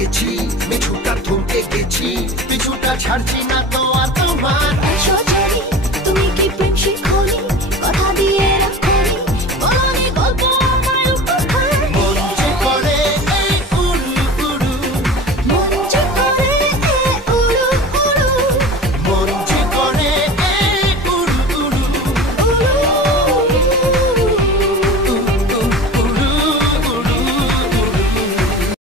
গেছি, মিঠুটা থমকে গেছি, পিছুটা ছাড়ছি না তো আর তোমার।